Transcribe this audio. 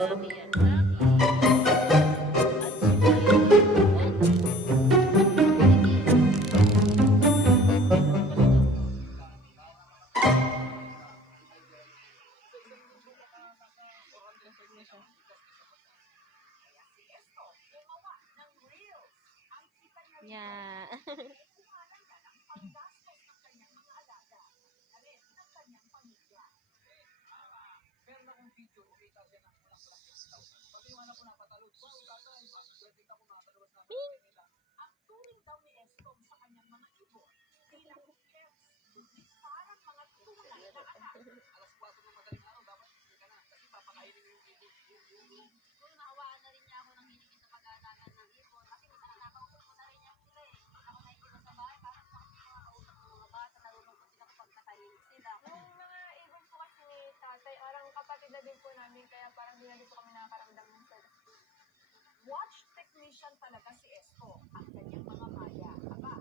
Lagi yan lagi. At sumayon. Yeah. Yung mga ibon po kasi ni tatay, parang kapatid na din po namin, kaya parang di na din po kami nakakaramdam ng selos. Watch technician talaga si Esto. Ang kanyang mga maya. Aba,